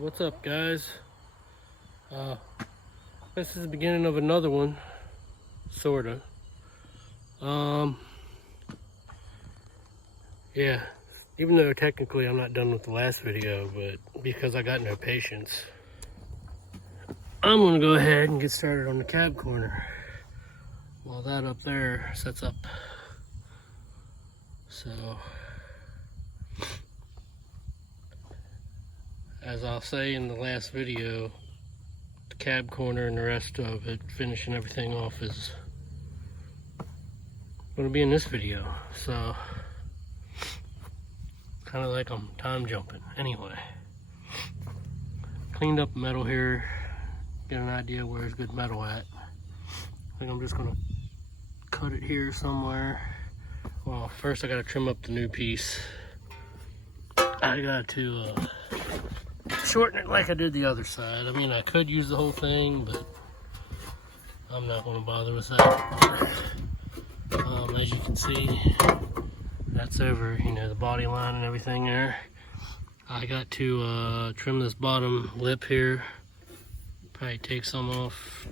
what's up, guys? This is the beginning of another one, sorta. Yeah, even though technically I'm not done with the last video, but because I got no patience, I'm gonna go ahead and get started on the cab corner while that up there sets up. So, as I'll say in the last video, the cab corner and the rest of it, finishing everything off, is going to be in this video. So, kind of like I'm time jumping. Anyway, cleaned up metal here, get an idea where there's good metal at. I think I'm just going to cut it here somewhere. Well, first I got to trim up the new piece. I got to shorten it like I did the other side. I mean, I could use the whole thing, but I'm not going to bother with that. As you can see, that's over, the body line and everything there. I got to trim this bottom lip here. Probably take some off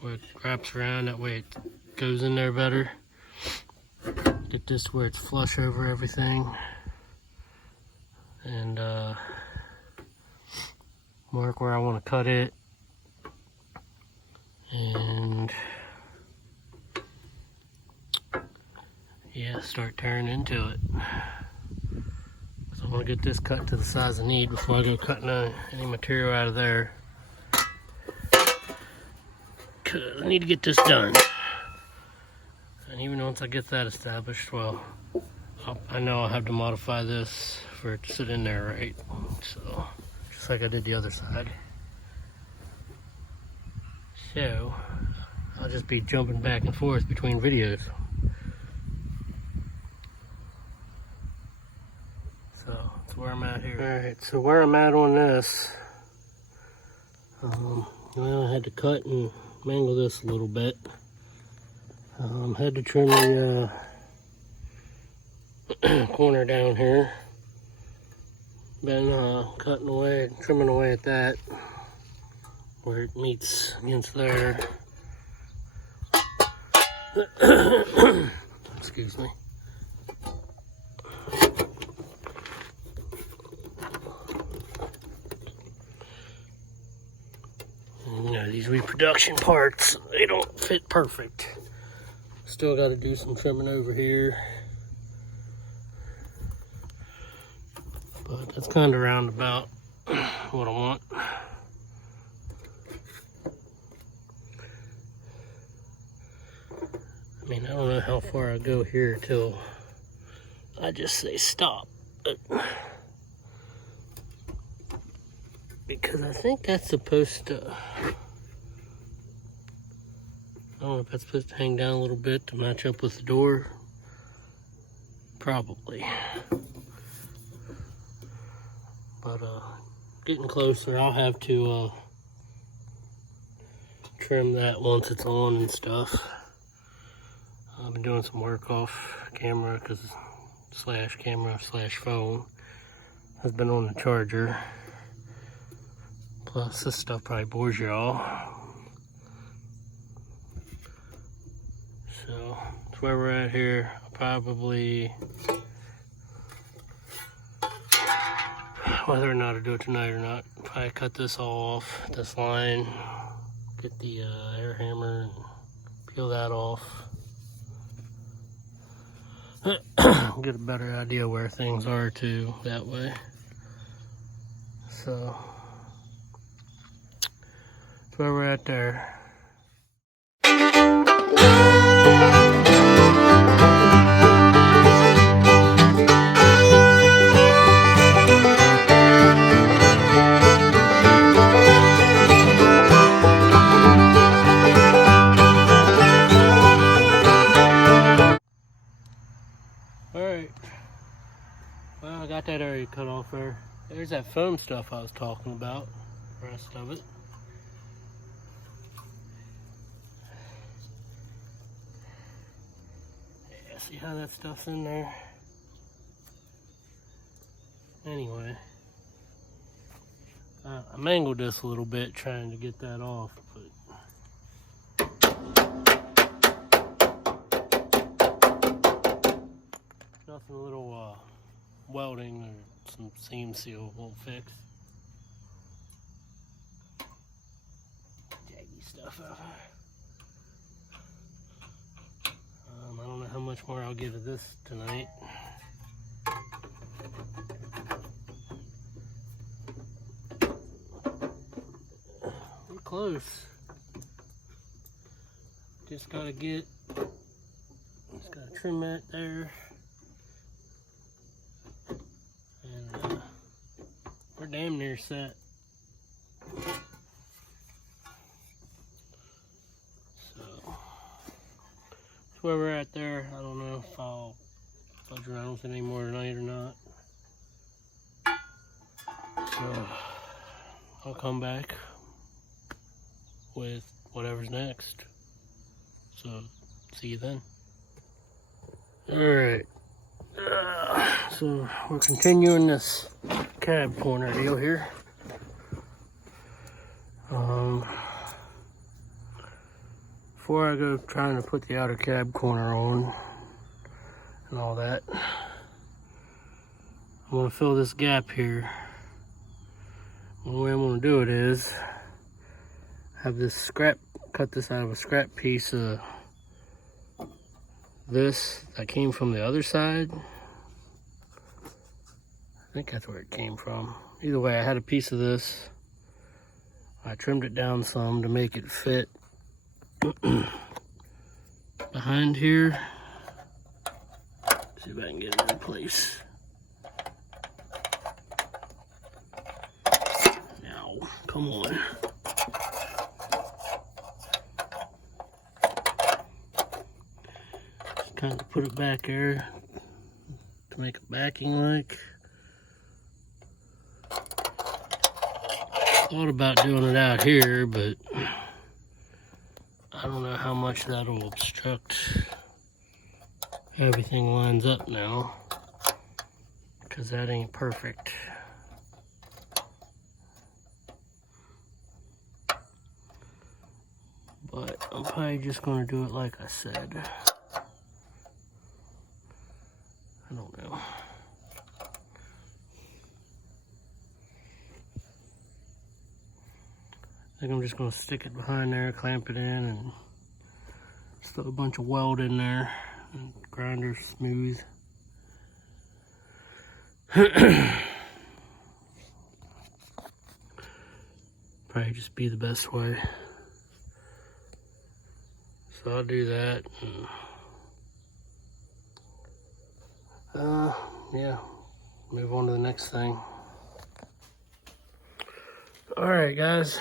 where it wraps around, that way it goes in there better. Get this where it's flush over everything. And mark where I want to cut it. And yeah, start tearing into it. So I want to get this cut to the size I need before I go cutting any material out of there. Cause I need to get this done. And even once I get that established, well, I know I'll have to modify this for it to sit in there right. So, just like I did the other side. So, I'll just be jumping back and forth between videos. So, that's where I'm at here. Alright, so where I'm at on this, well, I had to cut and mangle this a little bit. Had to trim the corner down here. Been cutting away, trimming away at that where it meets against there. Excuse me. And, these reproduction parts, they don't fit perfect. Still got to do some trimming over here. But that's kind of roundabout what I want. I mean, I don't know how far I go here till I just say stop. Because I think that's supposed to, I don't know if that's supposed to hang down a little bit to match up with the door. Probably. But getting closer, I'll have to trim that once it's on and stuff. I've been doing some work off camera because /camera/phone has been on the charger. Plus this stuff probably bores y'all. So that's where we're at here. I'll probably, whether or not I do it tonight or not, probably cut this all off, this line, get the air hammer and peel that off. Get a better idea where things are too, that way. So that's where we're at there. Alright, well, I got that area cut off there. There's that foam stuff I was talking about, the rest of it. Yeah, see how that stuff's in there? Anyway, I mangled this a little bit trying to get that off, but nothing a little welding or some seam seal won't fix. Jaggy stuff out here. I don't know how much more I'll give of this tonight. We're close. Just gotta trim that there. And we're damn near set. So that's where we're at there. I don't know if I'll fudge around with it anymore tonight or not. So I'll come back with whatever's next. So see you then. Alright. So we're continuing this cab corner deal here. Before I go trying to put the outer cab corner on and all that, I'm going to fill this gap here. The way I'm going to do it is have this cut this out of a scrap piece of this that came from the other side. I think that's where it came from. Either way, I had a piece of this. I trimmed it down some to make it fit behind here. See if I can get it in place. Now, come on. Just kind of put it back there to make a backing like. Thought about doing it out here, but I don't know how much that'll obstruct. Everything lines up now, because that ain't perfect. But I'm probably just going to do it like I said. I don't know. I think I'm just going to stick it behind there, clamp it in, and just throw a bunch of weld in there and grind her smooth. Probably just be the best way. So I'll do that. And, yeah, move on to the next thing. Alright guys,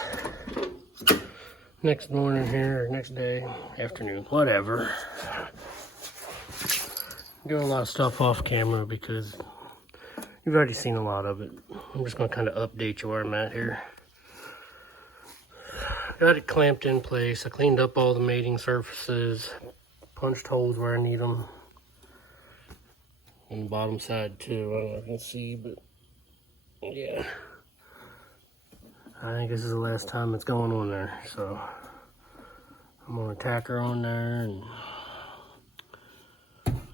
next morning here, or next day, afternoon, whatever. I'm doing a lot of stuff off camera because you've already seen a lot of it. I'm just going to kind of update you where I'm at here. Got it clamped in place. I cleaned up all the mating surfaces, punched holes where I need them. On the bottom side too, I don't know if you can see, but yeah. I think this is the last time it's going on there, so I'm gonna tack her on there and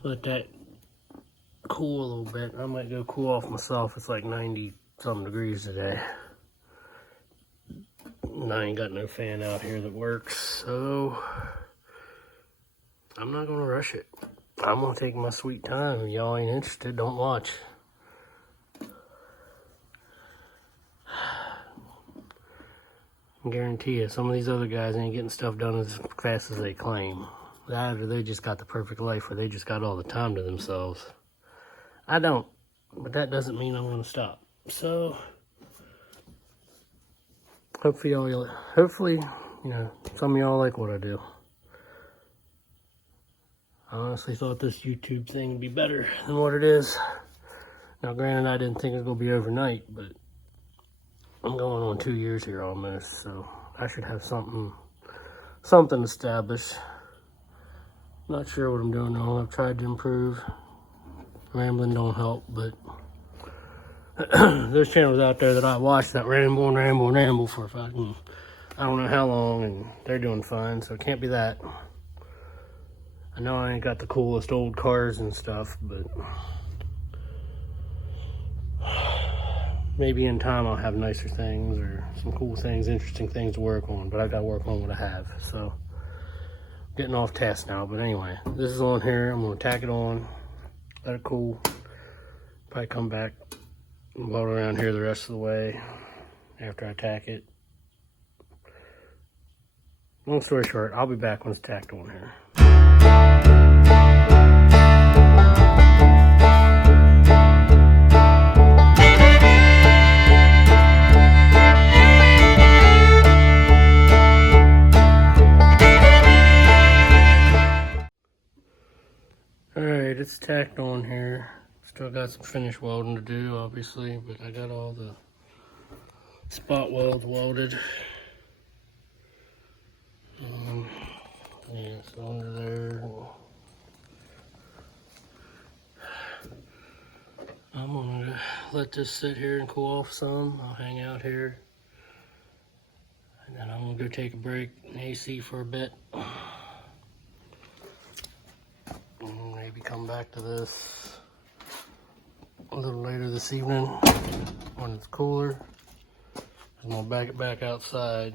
let that cool a little bit. I might go cool off myself. It's like 90 something degrees today. And I ain't got no fan out here that works, so I'm not gonna rush it. I'm gonna take my sweet time. If y'all ain't interested, don't watch. I guarantee you, some of these other guys ain't getting stuff done as fast as they claim. That or they just got the perfect life, or they just got all the time to themselves. I don't, but that doesn't mean I'm gonna stop. So, hopefully, you know, some of y'all like what I do. I honestly thought this YouTube thing would be better than what it is. Now, granted, I didn't think it was gonna be overnight, but I'm going on 2 years here almost, so I should have something established. Not sure what I'm doing wrong. I've tried to improve. Rambling don't help, but There's channels out there that I watch that ramble for fucking, I don't know how long, and they're doing fine, so it can't be that. I know I ain't got the coolest old cars and stuff, but maybe in time I'll have nicer things or some cool things, interesting things to work on, but I gotta work on what I have. So, getting off task now, but anyway, this is on here. I'm gonna tack it on, let it cool, probably come back and weld around here the rest of the way after I tack it. Long story short, I'll be back when it's tacked on here. Alright, it's tacked on here. Still got some finish welding to do, obviously, but I got all the spot welds welded. Yeah, so under there. I'm gonna let this sit here and cool off some. I'll hang out here. And then I'm gonna go take a break in AC for a bit. And maybe come back to this a little later this evening when it's cooler. I'm gonna back it back outside.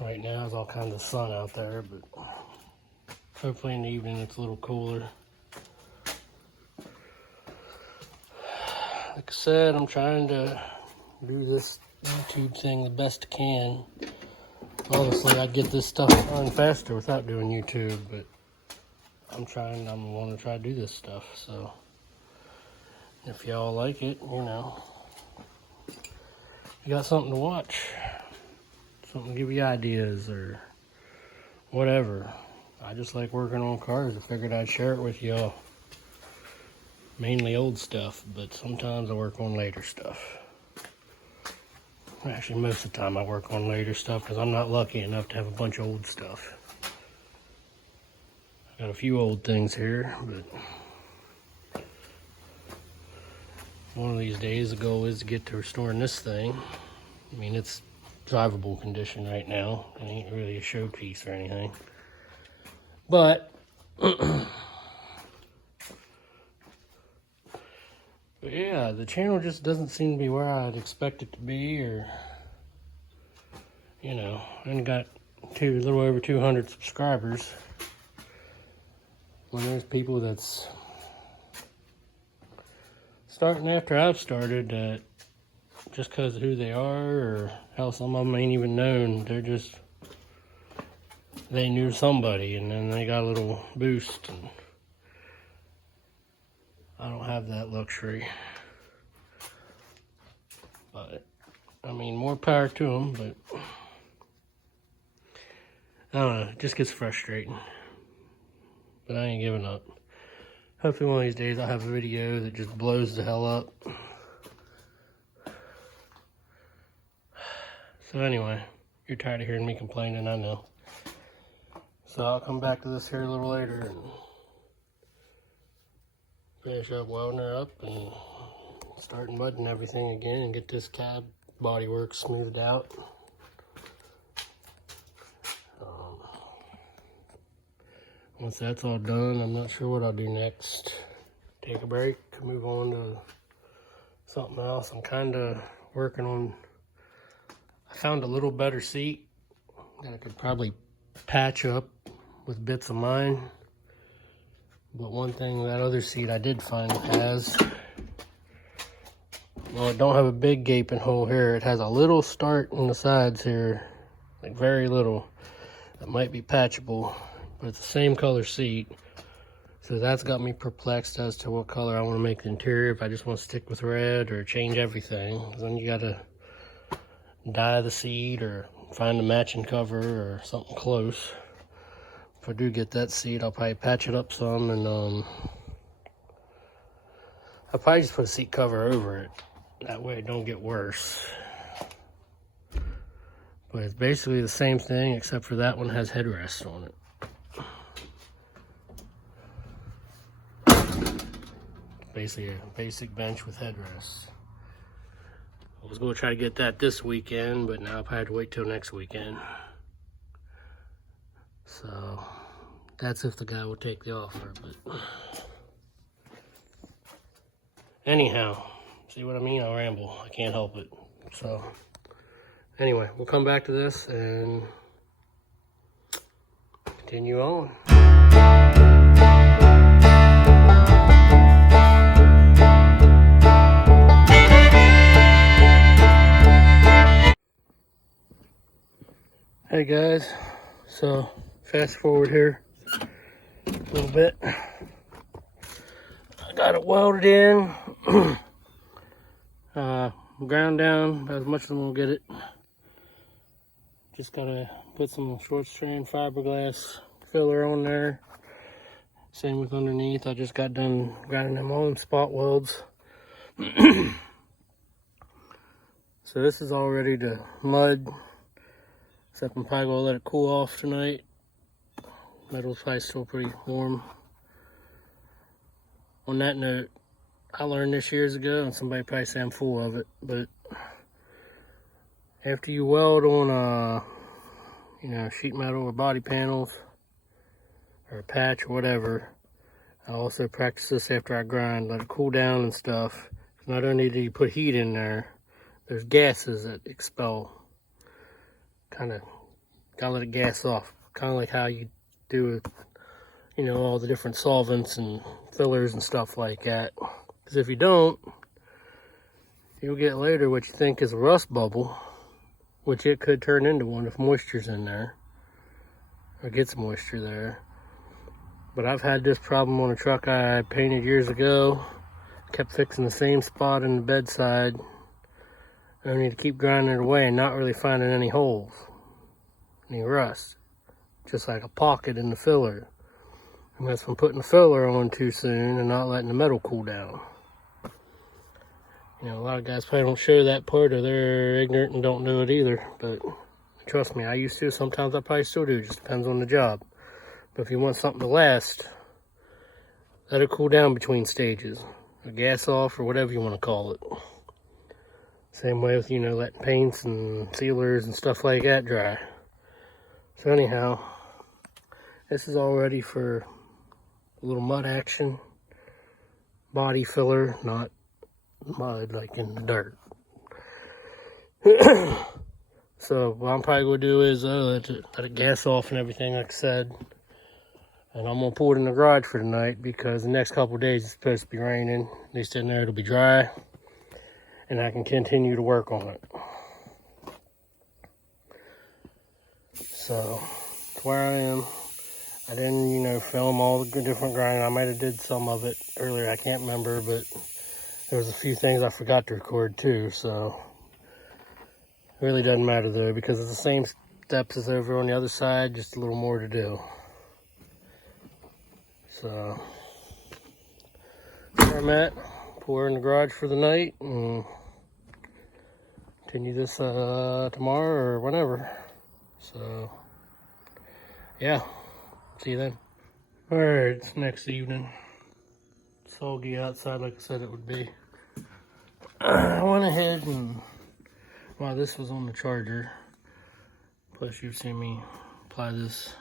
Right now there's all kinds of sun out there, but hopefully in the evening it's a little cooler. Like I said, I'm trying to do this YouTube thing the best I can. Obviously, I'd get this stuff done faster without doing YouTube, but I'm wanting to try to do this stuff, so if y'all like it, you know, you got something to watch, something to give you ideas or whatever. I just like working on cars. I figured I'd share it with y'all. Mainly old stuff, but sometimes I work on later stuff. Actually, most of the time I work on later stuff because I'm not lucky enough to have a bunch of old stuff. I got a few old things here, but one of these days the goal is to get to restoring this thing. I mean, it's drivable condition right now. It ain't really a showpiece or anything. But yeah, the channel just doesn't seem to be where I'd expect it to be, or, you know, I only got a little over 200 subscribers. When there's people that's starting after I've started, just because of who they are, or how some of them ain't even known, they knew somebody, and then they got a little boost, and I don't have that luxury. But, I mean, more power to them, but I don't know, it just gets frustrating. But I ain't giving up. Hopefully one of these days I'll have a video that just blows the hell up. So anyway, you're tired of hearing me complaining, I know. So I'll come back to this here a little later and finish up welding her up and start mudding everything again and get this cab bodywork smoothed out. Once that's all done, I'm not sure what I'll do next. Take a break, move on to something else. I'm kind of working on, I found a little better seat that I could probably patch up with bits of mine. But one thing that other seat I did find has, well, it don't have a big gaping hole here. It has a little start in the sides here, like very little. That might be patchable, but it's the same color seat. So that's got me perplexed as to what color I want to make the interior. If I just want to stick with red or change everything, then you gotta dye the seat or find a matching cover or something close. If I do get that seat, I'll probably patch it up some, and I'll probably just put a seat cover over it. That way it don't get worse. But it's basically the same thing, except for that one has headrests on it. basically a basic bench with headrests. I was going to try to get that this weekend, but now I'll probably have to wait till next weekend. So that's if the guy will take the offer. But anyhow, see what I mean? I'll ramble. I can't help it. So anyway, we'll come back to this and continue on. Hey guys, so fast forward here a little bit. I got it welded in, ground down about as much as I'm gonna get it. Just gotta put some short strand fiberglass filler on there. Same with underneath. I just got done grinding them all in spot welds. So this is all ready to mud. Except I'm probably gonna let it cool off tonight. Metal's probably still pretty warm. On that note, I learned this years ago, and somebody probably say I'm full of it, but after you weld on sheet metal or body panels or a patch or whatever, I also practice this after I grind, let it cool down and stuff. Not only do you put heat in there, there's gases that expel. Gotta let it gas off, kind of like how you do with, all the different solvents and fillers and stuff like that. Because if you don't, you'll get later what you think is a rust bubble, which it could turn into one if moisture's in there, or gets moisture there. But I've had this problem on a truck I painted years ago, kept fixing the same spot in the bedside, only to keep grinding it away and not really finding any holes. Any rust, just like a pocket in the filler. And that's from putting the filler on too soon and not letting the metal cool down. A lot of guys probably don't show that part, or they're ignorant and don't know it either. But trust me, I used to. Sometimes I probably still do. It just depends on the job. But if you want something to last, let it cool down between stages, or gas off, or whatever you want to call it. Same way with letting paints and sealers and stuff like that dry. So anyhow, this is all ready for a little mud action. Body filler, not mud like in the dirt. So what I'm probably going to do is let it gas off and everything, like I said. And I'm going to pull it in the garage for tonight because the next couple of days it's supposed to be raining. At least in there it'll be dry. And I can continue to work on it. So, that's where I am. I didn't, film all the different grinding. I might have did some of it earlier. I can't remember, but there was a few things I forgot to record too. So, it really doesn't matter though, because it's the same steps as over on the other side, just a little more to do. So, that's where I'm at. Pull her in the garage for the night and continue this tomorrow or whenever. So, yeah, see you then. Alright, it's next evening. Soggy outside like I said it would be. I went ahead and, while this was on the charger, plus you've seen me apply this,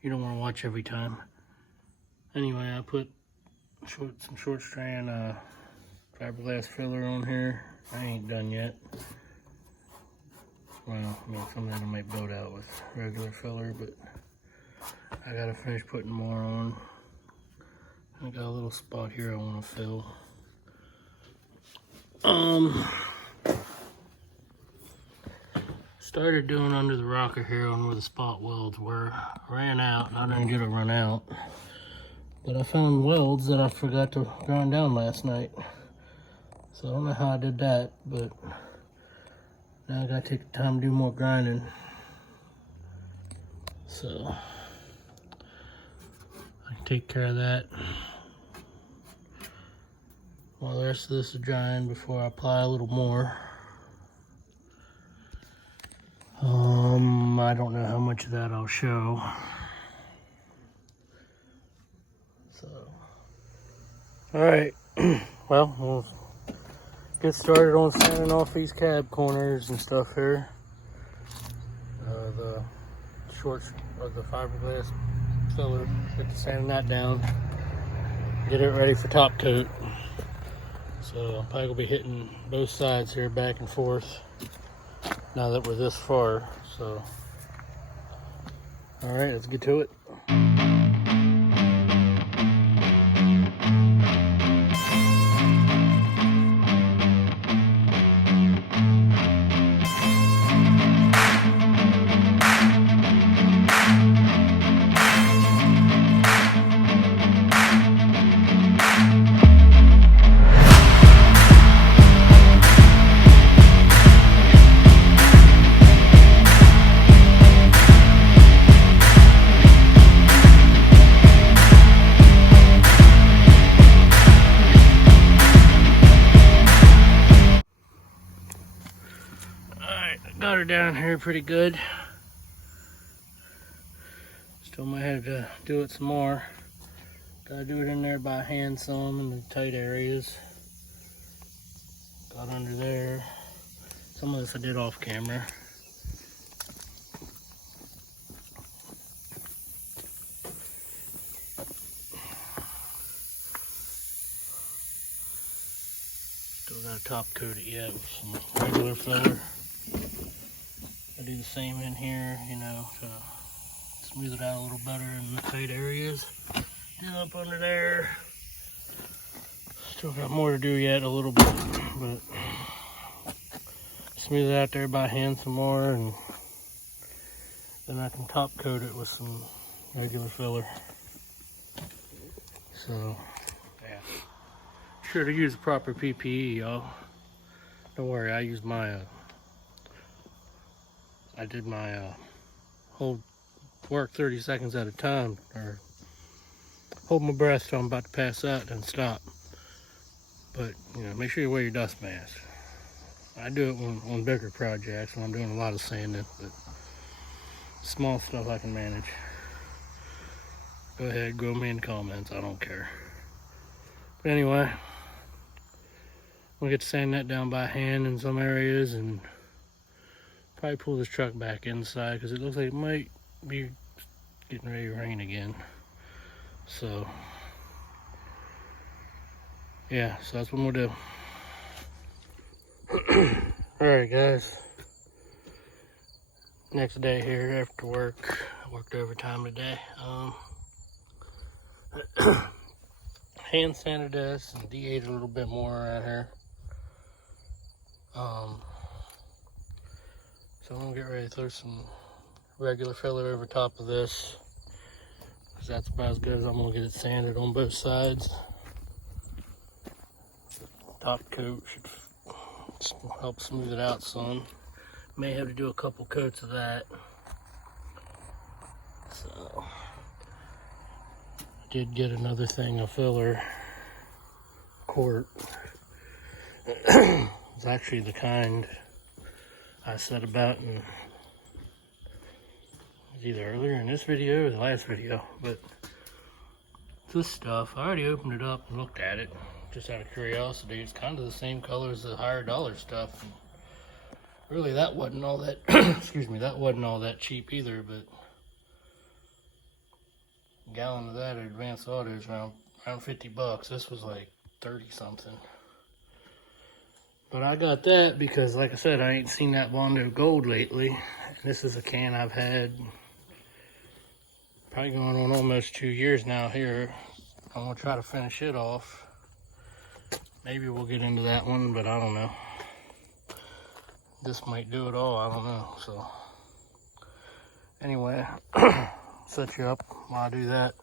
you don't want to watch every time. Anyway, I put some short strand fiberglass filler on here. I ain't done yet. Well, some of that I might build out with regular filler, but I gotta finish putting more on. I got a little spot here I want to fill. Started doing under the rocker here on where the spot welds were. Ran out, I didn't get it run out. But I found welds that I forgot to grind down last night. So I don't know how I did that, but now I gotta take the time to do more grinding. So I can take care of that while the rest of this is drying before I apply a little more. I don't know how much of that I'll show. So, all right, Well, we'll get started on sanding off these cab corners and stuff here. The shorts of the fiberglass filler, get to sanding that down, get it ready for top coat. So I'm probably gonna be hitting both sides here back and forth now that we're this far. So, all right, let's get to it. Got her down here pretty good. Still might have to do it some more. Gotta do it in there by hand some in the tight areas. Got under there. Some of this I did off camera. Still gotta top coat it yet with some regular filler. I do the same in here, you know, to smooth it out a little better in the tight areas. And up under there. Still got more to do yet, a little bit, but smooth it out there by hand some more, and then I can top coat it with some regular filler. So, yeah. Sure to use proper PPE, y'all. Don't worry, I used my I did my hold work 30 seconds at a time, or hold my breath till I'm about to pass out, then stop. But, you know, make sure you wear your dust mask. I do it on bigger projects when I'm doing a lot of sanding, but small stuff I can manage. Go ahead, grow me in the comments, I don't care. But anyway, I'm gonna get to sand that down by hand in some areas, and probably pull this truck back inside because it looks like it might be getting ready to rain again. So, yeah, so that's what we'll do. Alright guys, next day here after work. I worked overtime today. Hand sanded this and de-ate a little bit more around here. So I'm gonna get ready to throw some regular filler over top of this, because that's about as good as I'm gonna get it sanded on both sides. Top coat should help smooth it out some. May have to do a couple coats of that. So I did get another thing of filler, quart. It's actually the kind I said about in either earlier in this video or the last video, but this stuff, I already opened it up and looked at it just out of curiosity. It's kind of the same color as the higher dollar stuff. And really, that wasn't all that excuse me, that wasn't all that cheap either, but a gallon of that at Advanced Auto is around 50 bucks. This was like 30 something. But I got that because, like I said, I ain't seen that Bondo Gold lately. And this is a can I've had probably going on almost 2 years now here. I'm gonna try to finish it off. Maybe we'll get into that one, but I don't know. This might do it all, I don't know. So anyway, set you up while I do that.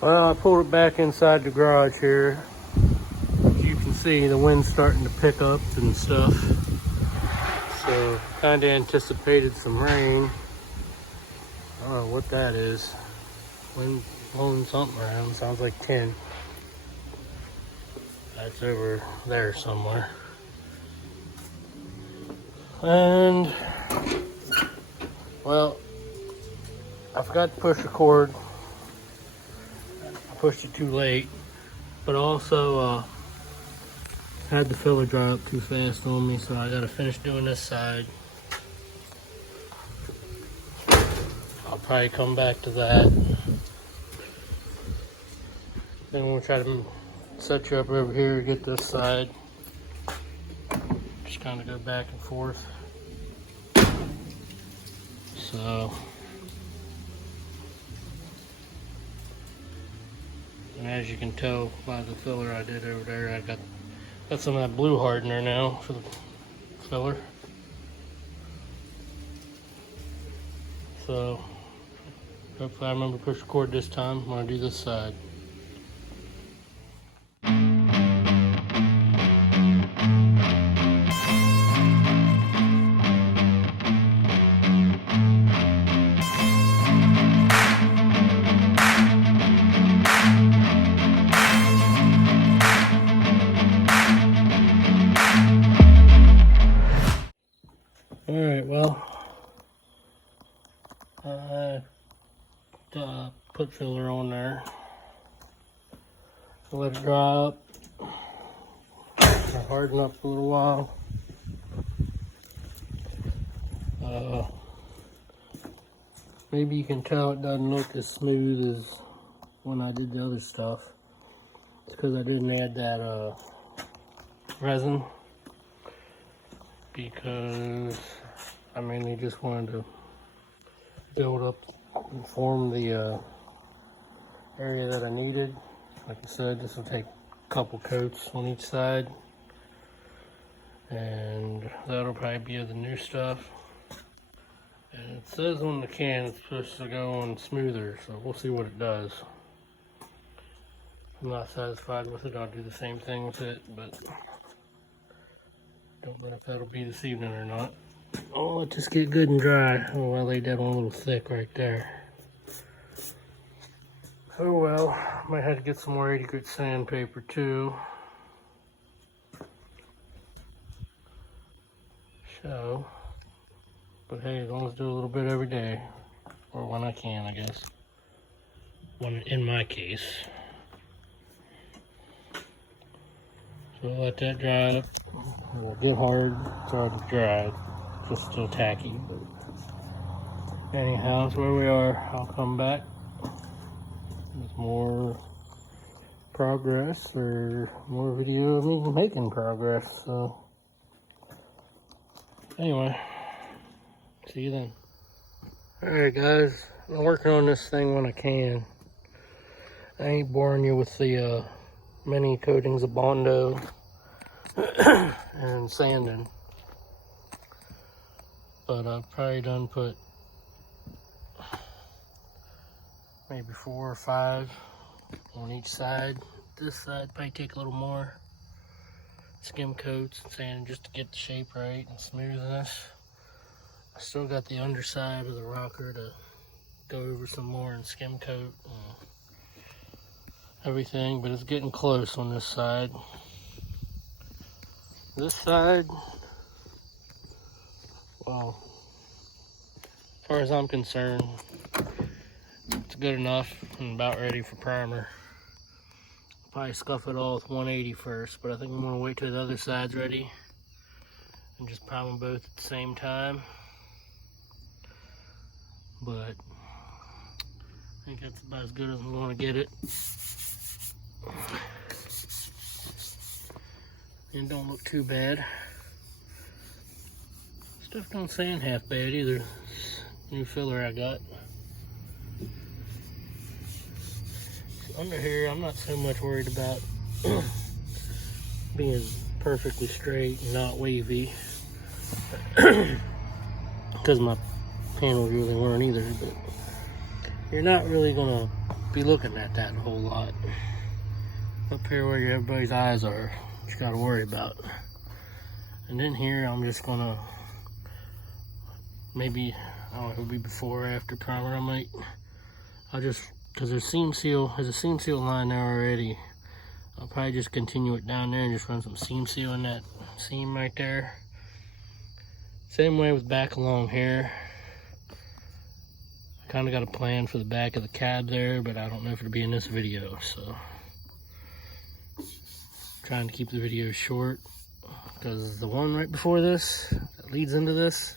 Well, I pulled it back inside the garage here. As you can see, the wind's starting to pick up and stuff. So, kind of anticipated some rain. I don't know what that is. Wind blowing something around. Sounds like 10. That's over there somewhere. And, well, I forgot to push record. I pushed it too late. But also, had the filler dry up too fast on me, so I gotta finish doing this side. I'll probably come back to that. Then we'll try to set you up over here, get this side. Just kind of go back and forth. So, and as you can tell by the filler I did over there, I got some of that blue hardener now for the filler. So, hopefully I remember to push record this time. I'm gonna do this side. Alright, well, I put filler on there. So let it dry up, harden up a little while. Maybe you can tell it doesn't look as smooth as when I did the other stuff. It's because I didn't add that resin, because I mainly just wanted to build up and form the area that I needed. Like I said, this will take a couple coats on each side, and that'll probably be of the new stuff. And it says on the can it's supposed to go on smoother, so we'll see what it does. I'm not satisfied with it. I'll do the same thing with it, but don't know if that'll be this evening or not. Oh, let just get good and dry. Oh, I laid that on a little thick right there. Oh well, might have to get some more 80 grit sandpaper too. So, but hey, as long as I do a little bit every day, or when I can, I guess. When in my case. So I'll let that dry up. It'll get hard. It's already dried. Just still tacky. But anyhow, that's where we are. I'll come back with more progress or more video of me making progress. So anyway, see you then. Alright guys, I'm working on this thing when I can. I ain't boring you with the many coatings of Bondo and sanding, but I've probably done put maybe 4 or 5 on each side. This side probably take a little more skim coats and sanding just to get the shape right and smoothness. I still got the underside of the rocker to go over some more and skim coat and everything, but it's getting close on this side. This side, well, as far as I'm concerned, it's good enough and about ready for primer. Probably scuff it all with 180 first, but I think I'm gonna wait till the other side's ready and just prime them both at the same time. But I think that's about as good as I'm gonna get it. And don't look too bad. Stuff don't sand half bad either. This new filler I got. Under here, I'm not so much worried about being perfectly straight and not wavy, because my panels really weren't either. But you're not really gonna be looking at that a whole lot. Up here where everybody's eyes are, you gotta worry about. And then here, I'm just gonna, maybe, I don't know if it'll be before or after primer. I'll just, because there's a seam seal line there already. I'll probably just continue it down there and just run some seam seal in that seam right there. Same way with back along here. I kind of got a plan for the back of the cab there, but I don't know if it'll be in this video, so. Trying to keep the video short, because the one right before this, that leads into this,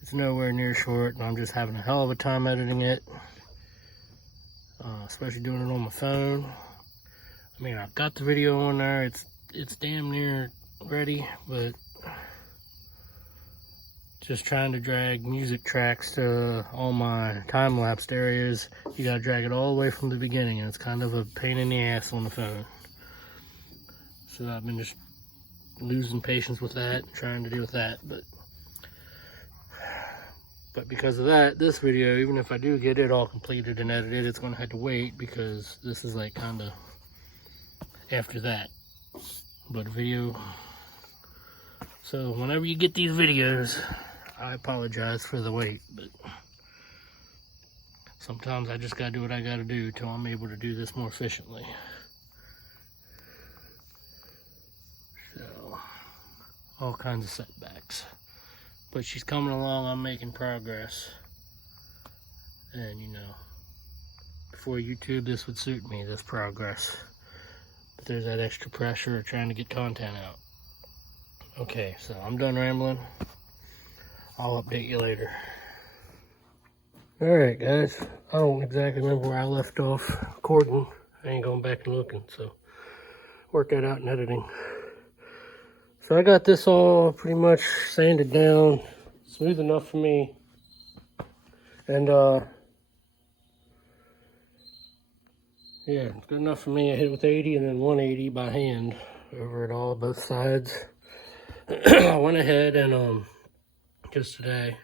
it's nowhere near short, and I'm just having a hell of a time editing it. Especially doing it on my phone. I mean, I've got the video on there, it's damn near ready, but just trying to drag music tracks to all my time-lapsed areas, you gotta drag it all the way from the beginning, and it's kind of a pain in the ass on the phone. So I've been just losing patience with that, trying to deal with that, but because of that, this video, even if I do get it all completed and edited, it's gonna have to wait, because this is like kind of after that. But a video, so whenever you get these videos, I apologize for the wait, but sometimes I just gotta do what I gotta do till I'm able to do this more efficiently. So, all kinds of setbacks. But she's coming along, I'm making progress. And you know, before YouTube, this would suit me, this progress. But there's that extra pressure of trying to get content out. Okay, so I'm done rambling. I'll update you later. Alright guys, I don't exactly remember where I left off recording. I ain't going back and looking, so work that out in editing. So I got this all pretty much sanded down, smooth enough for me. And yeah, it's good enough for me. I hit it with 80 and then 180 by hand over it all, both sides. I went ahead and just today,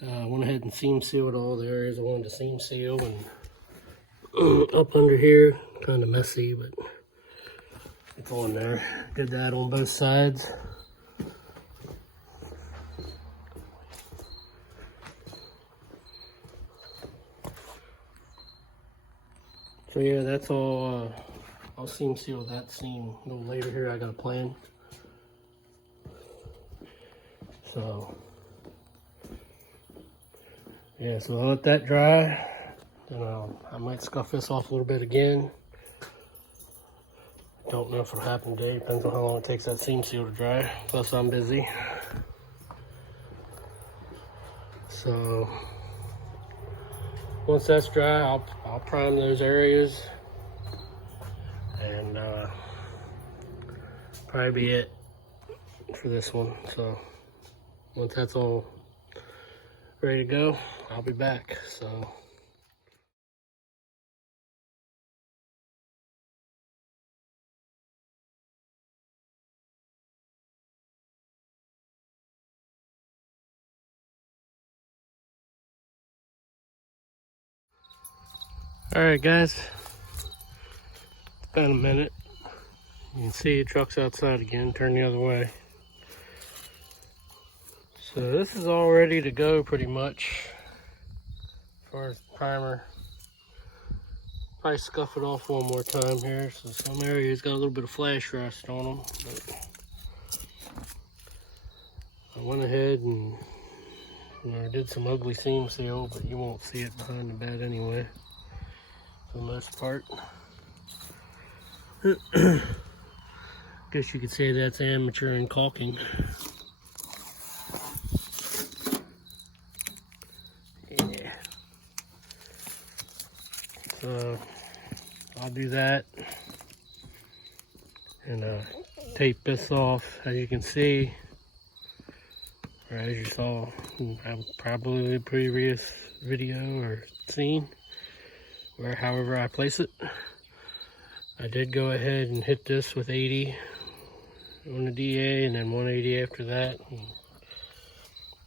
went ahead and seam sealed all the areas I wanted to seam seal, and up under here, kind of messy, but it's on there. Did that on both sides. So yeah, that's all. I'll seam seal that seam a little later here. I got a plan. So yeah, so I'll let that dry. Then I might scuff this off a little bit again. Don't know if it'll happen today. Depends on how long it takes that seam seal to dry. Plus I'm busy. So once that's dry, I'll prime those areas, and probably be it for this one. So once that's all ready to go, I'll be back. So alright guys, it's been a minute. You can see the truck's outside again, turn the other way. So this is all ready to go pretty much as far as primer. Probably scuff it off one more time here. So some areas got a little bit of flash rust on them, but I went ahead and I did some ugly seam seal, but you won't see it behind the bed anyway, for the most part. Guess you could say that's amateur in caulking. Yeah. So I'll do that and tape this off. As you can see, or as you saw probably the previous video or scene, where however I place it, I did go ahead and hit this with 80 on the DA and then 180 after that,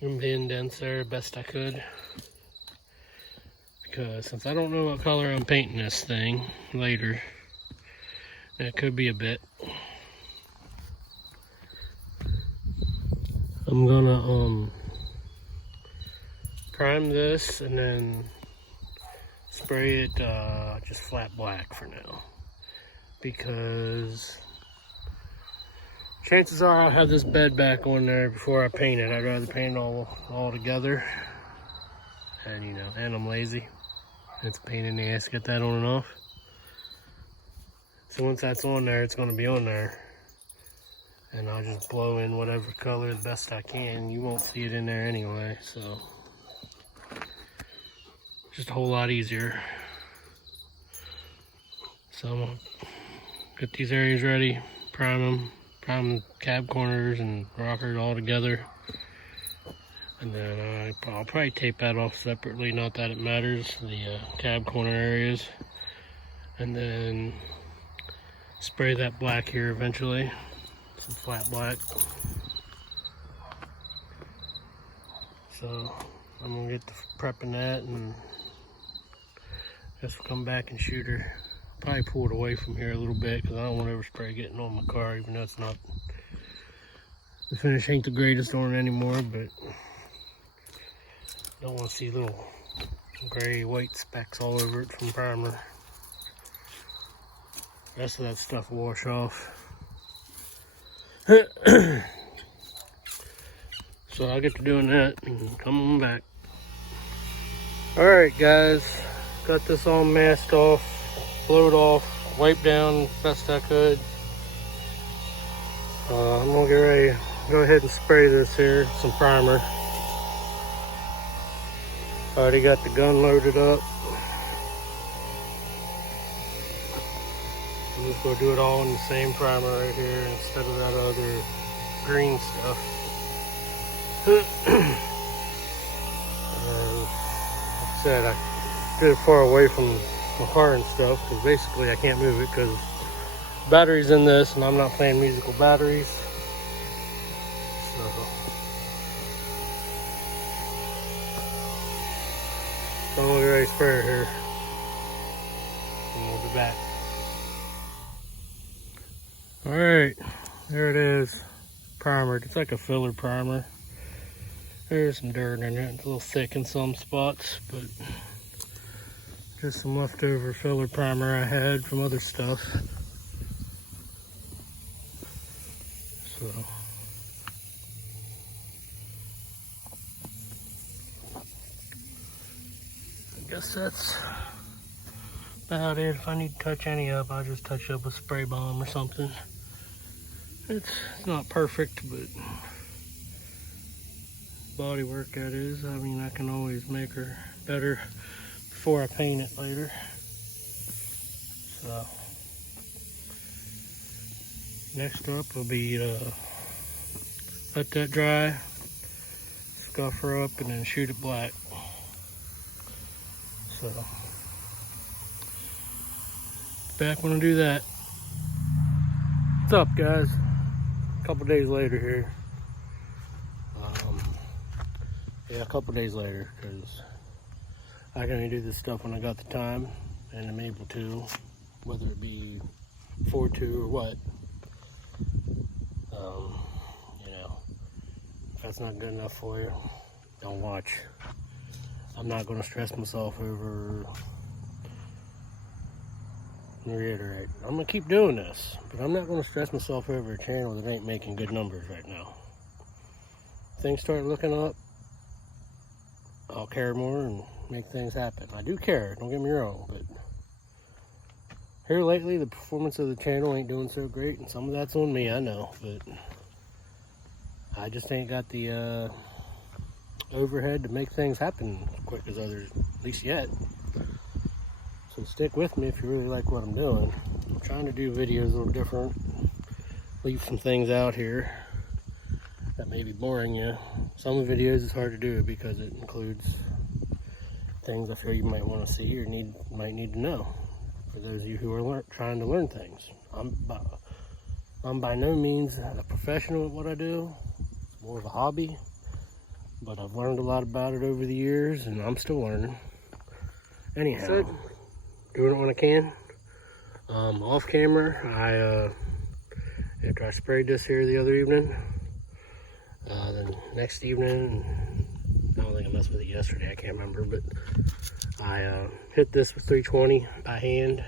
and the indents there best I could. because since I don't know what color I'm painting this thing later, it could be a bit. I'm gonna prime this and then spray it just flat black for now, because chances are I'll have this bed back on there before I paint it. I'd rather paint it all together, and you know, and I'm lazy. It's a pain in the ass to get that on and off. So once that's on there, it's going to be on there, and I'll just blow in whatever color the best I can. You won't see it in there anyway, so just a whole lot easier. So I'm gonna get these areas ready, prime the cab corners and rockers all together, and then I'll probably tape that off separately, not that it matters, the cab corner areas, and then spray that black here eventually, some flat black. So I'm gonna get to prepping that, and I guess we'll come back and shoot her. Probably pull it away from here a little bit because I don't want overspray getting on my car, even though it's not, the finish ain't the greatest on it anymore, but don't want to see little gray white specks all over it from primer. The rest of that stuff will wash off. So I'll get to doing that and come on back. Alright guys, got this all masked off, blowed off, wiped down best I could. I'm gonna get ready to go ahead and spray this here, some primer. Already got the gun loaded up. I'm just gonna do it all in the same primer right here instead of that other green stuff. And like I said, I did it far away from my car and stuff, because basically I can't move it because batteries in this, and I'm not playing musical batteries. So I'm gonna get ready to spray it here, and we'll be back. Alright, there it is, primered. It's like a filler primer. There's some dirt in it, it's a little thick in some spots, but just some leftover filler primer I had from other stuff. So I guess that's about it. If I need to touch any up, I'll just touch up with spray balm or something. It's not perfect, but body work that is. I mean, I can always make her better before I paint it later. So next up will be let that dry, scuff her up, and then shoot it black. So back when I do that. What's up, guys? A couple days later here. Yeah, a couple days later, because I can only do this stuff when I got the time and I'm able to, whether it be 4-2 or what. You know, if that's not good enough for you, don't watch. I'm not going to stress myself over, reiterate, I'm going to keep doing this, but I'm not going to stress myself over a channel that ain't making good numbers right now. Things start looking up, I'll care more and make things happen. I do care, don't get me wrong, but here lately the performance of the channel ain't doing so great, and some of that's on me, I know, but I just ain't got the overhead to make things happen as quick as others, at least yet. So stick with me if you really like what I'm doing. I'm trying to do videos a little different, leave some things out here that may be boring you. Some of the videos is hard to do because it includes things I feel you might want to see or might need to know. For those of you who are trying to learn things, I'm by no means a professional at what I do. It's more of a hobby, but I've learned a lot about it over the years, and I'm still learning. Anyhow, doing it when I can. Off camera, after I sprayed this here the other evening, then next evening, I don't think I messed with it yesterday, I can't remember, but I hit this with 320 by hand,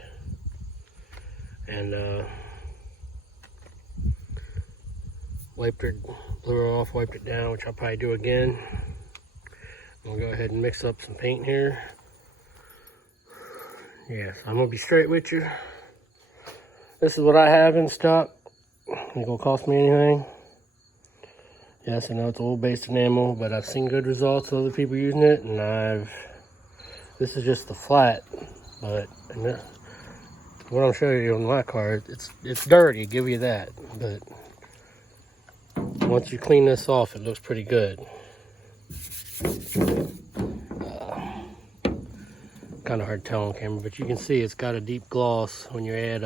and wiped it, blew her off, wiped it down, which I'll probably do again. I'm gonna go ahead and mix up some paint here. Yes, I'm gonna be straight with you. This is what I have in stock. Ain't gonna cost me anything. Yes, I know it's oil-based enamel, but I've seen good results of other people using it, and this is just the flat, but what I'm showing you on my car, it's dirty, give you that, but once you clean this off, it looks pretty good. Kind of hard to tell on camera, but you can see it's got a deep gloss when you add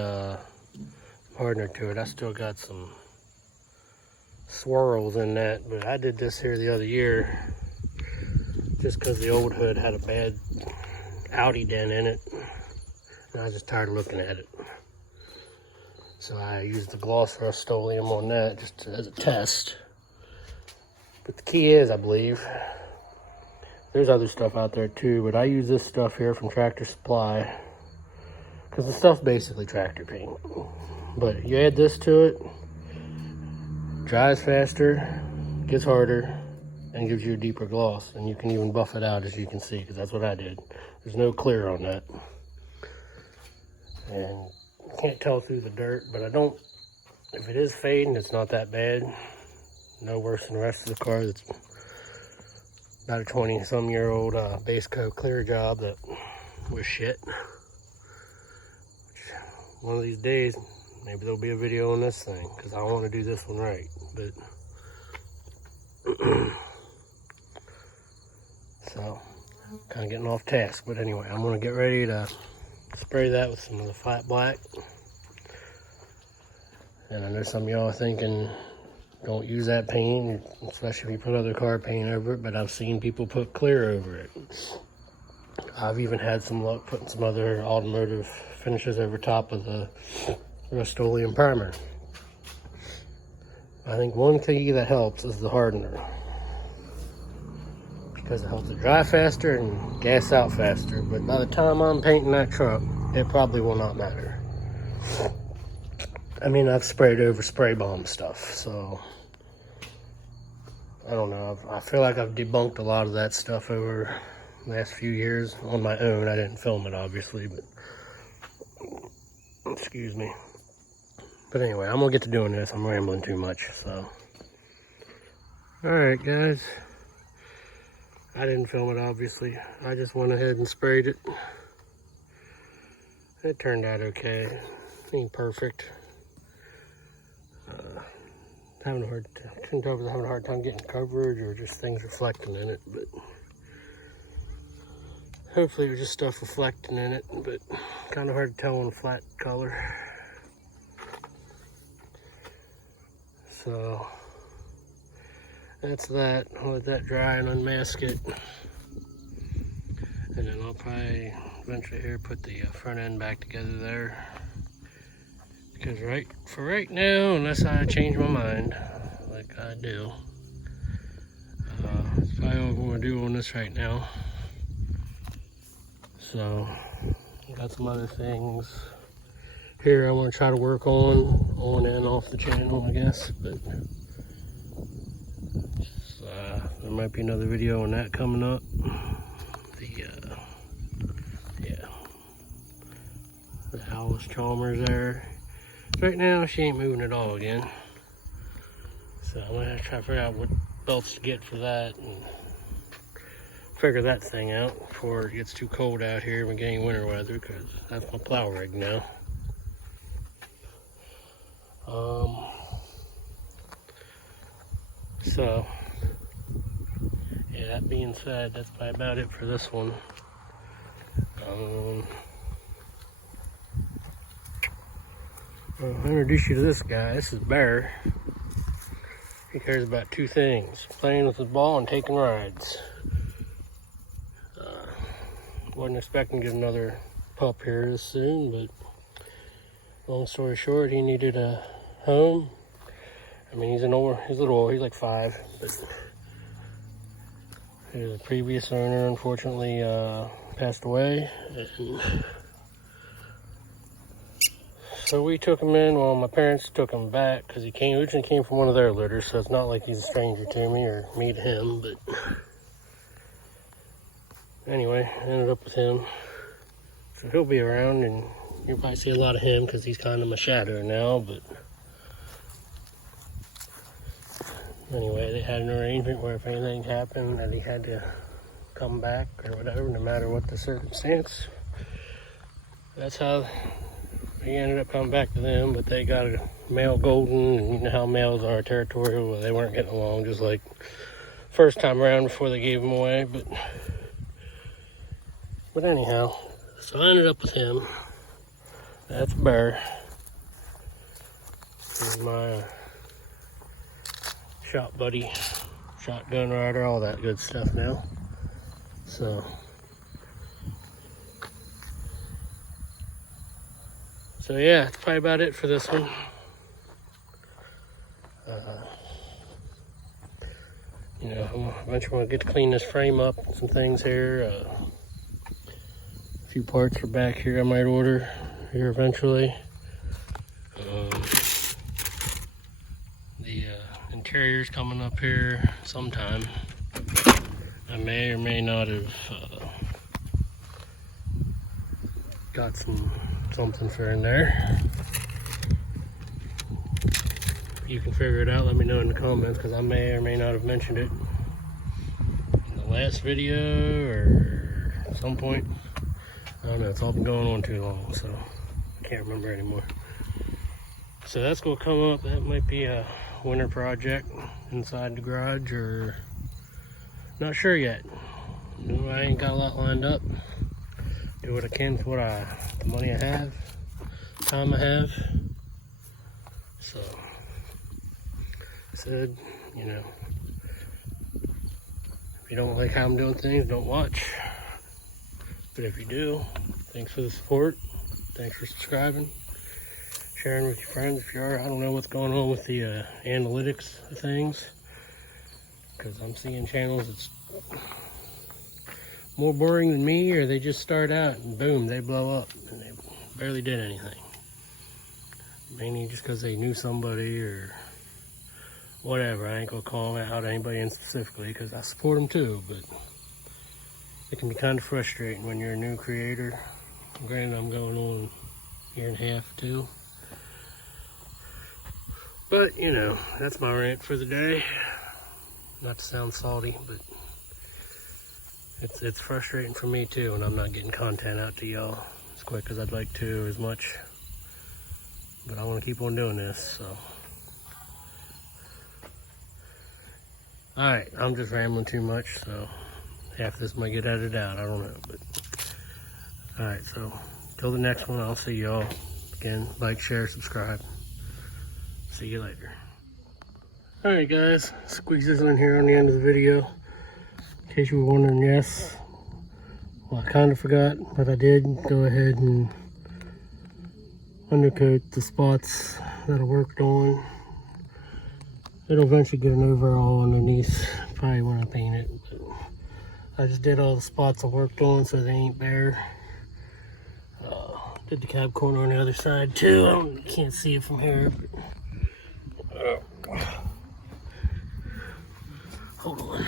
hardener to it. I still got some swirls in that, but I did this here the other year just because the old hood had a bad Audi dent in it, and I was just tired of looking at it. So I used the gloss Rust-Oleum on that just as a test. But the key is, I believe, there's other stuff out there too, but I use this stuff here from Tractor Supply because the stuff's basically tractor paint. But you add this to it, dries faster, gets harder, and gives you a deeper gloss. And you can even buff it out, as you can see, because that's what I did. There's no clear on that. And you can't tell through the dirt, but if it is fading, it's not that bad. No worse than the rest of the car that's about a 20-some-year-old base coat clear job that was shit. One of these days, maybe there'll be a video on this thing, because I want to do this one right. But so, kind of getting off task. But anyway, I'm going to get ready to spray that with some of the flat black. And I know some of y'all are thinking, don't use that paint, especially if you put other car paint over it, but I've seen people put clear over it. I've even had some luck putting some other automotive finishes over top of the Rust-Oleum primer. I think one key that helps is the hardener, because it helps it dry faster and gas out faster, but by the time I'm painting that truck, it probably will not matter. I mean, I've sprayed over spray bomb stuff, so I don't know. I feel like I've debunked a lot of that stuff over the last few years on my own. I didn't film it, obviously, but excuse me. But anyway, I'm gonna get to doing this. I'm rambling too much, so. All right, guys. I didn't film it, obviously. I just went ahead and sprayed it. It turned out okay. Ain't perfect. Having a hard time getting coverage, or just things reflecting in it, but hopefully it was just stuff reflecting in it, but kind of hard to tell on a flat color. So that's that. I'll let that dry and unmask it, and then I'll probably eventually here put the front end back together there. Because for right now, unless I change my mind, like I do, that's probably all I'm going to do on this right now. So, got some other things here I want to try to work on and off the channel, I guess. But there might be another video on that coming up. The Alice Chalmers there. Right now, she ain't moving at all again. So I'm gonna have to try to figure out what belts to get for that and figure that thing out before it gets too cold out here when getting winter weather, because that's my plow rig now. So yeah, that being said, that's probably about it for this one. I'll introduce you to this guy. This is Bear. He cares about two things: playing with his ball and taking rides. wasn't expecting to get another pup here this soon, but long story short, he needed a home. I mean, he's a little old, he's like 5, but his previous owner unfortunately passed away. And so we took him in. Well, my parents took him back because he originally came from one of their litters, so it's not like he's a stranger to me or me to him, but anyway, I ended up with him. So he'll be around, and you'll probably see a lot of him because he's kind of my shadow now, but anyway, they had an arrangement where if anything happened that he had to come back or whatever, no matter what the circumstance. That's how he ended up coming back to them, but they got a male golden, and you know how males are territorial. Well, they weren't getting along, just like first time around before they gave him away. But anyhow, so I ended up with him. That's Bear. He's my shop buddy, shotgun rider, all that good stuff now. So yeah, that's probably about it for this one. You know, I'm eventually gonna get to clean this frame up and some things here. A few parts are back here I might order here eventually. The interior's coming up here sometime. I may or may not have got something for in there. If you can figure it out, let me know in the comments, because I may or may not have mentioned it in the last video or at some point. I don't know, it's all been going on too long, so I can't remember anymore. So that's gonna come up. That might be a winter project inside the garage, or not sure yet. No, I ain't got a lot lined up. Do what I can with the money I have, time I have. So I said, you know, if you don't like how I'm doing things, don't watch. But if you do, thanks for the support. Thanks for subscribing, sharing with your friends if you are. I don't know what's going on with the analytics of things, because I'm seeing channels that's more boring than me, or they just start out and boom, they blow up and they barely did anything. Mainly just because they knew somebody or whatever. I ain't gonna call out anybody in specifically, because I support them too, but it can be kind of frustrating when you're a new creator. Granted, I'm going on a year and a half too. But, you know, that's my rant for the day. Not to sound salty, but it's frustrating for me too, and I'm not getting content out to y'all as quick as I'd like to, as much. But I want to keep on doing this, so. Alright, I'm just rambling too much, so half this might get edited out, I don't know. But alright, so till the next one, I'll see y'all. Again, like, share, subscribe. See you later. Alright guys, squeeze this in here on the end of the video. In case you were wondering, yes. Well, I kind of forgot, but I did go ahead and undercoat the spots that I worked on. It'll eventually get an overall underneath, probably when I paint it. But I just did all the spots I worked on so they ain't bare. Did the cab corner on the other side too. Can't see it from here. But, hold on.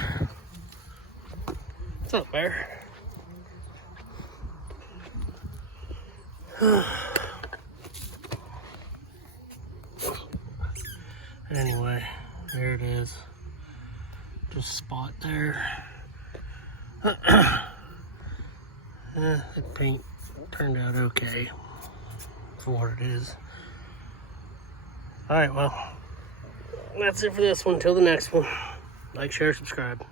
What's up, Bear? Anyway, there it is. Just a spot there. The paint turned out okay for what it is. Alright, well, that's it for this one. Till the next one. Like, share, subscribe.